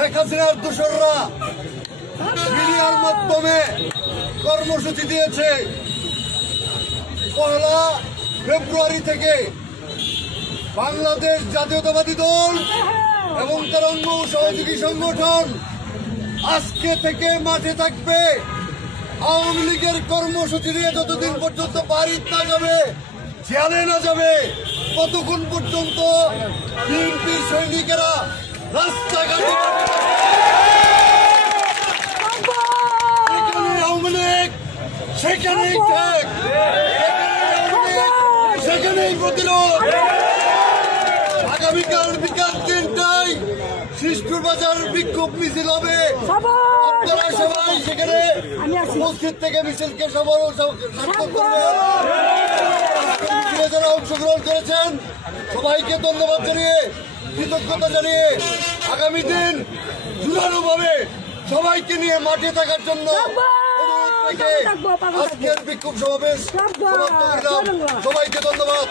শেখ হাসিনার দোসররা মিডিয়ার মাধ্যমে কর্মসূচি দিয়েছে 1 ফেব্রুয়ারি থেকে বাংলাদেশ জাতীয়তাবাদী দল এবং তার অঙ্গ সহযোগী সংগঠন আজকে থেকে মাঠে থাকবে। আওয়ামী লীগের কর্মসূচি নিয়ে যতদিন পর্যন্ত বাড়িতে না যাবে, জেলে না যাবে, ততক্ষণ পর্যন্ত বিএনপির সৈনিকেরা রাস্তাঘাটে আওয়ামী লীগ সেখানেই ঠেক, সেখানেই প্রতিরোধ। আগামীকাল বিকাল 3টায় শিষ্টুর বাজার বিক্ষোভ মিছিল হবে। আপনারা সবাই সেখানে উপস্থিত থেকে মিছিলকে সার্থক করবেন। যারা অংশগ্রহণ করেছেন সবাইকে ধন্যবাদ জানিয়ে, কৃতজ্ঞতা জানিয়ে আগামী দিন জোরালোভাবে সবাইকে নিয়ে মাঠে থাকার জন্য আজকের বিক্ষোভ সমাবেশ সমাপ্ত করলাম। সবাইকে ধন্যবাদ।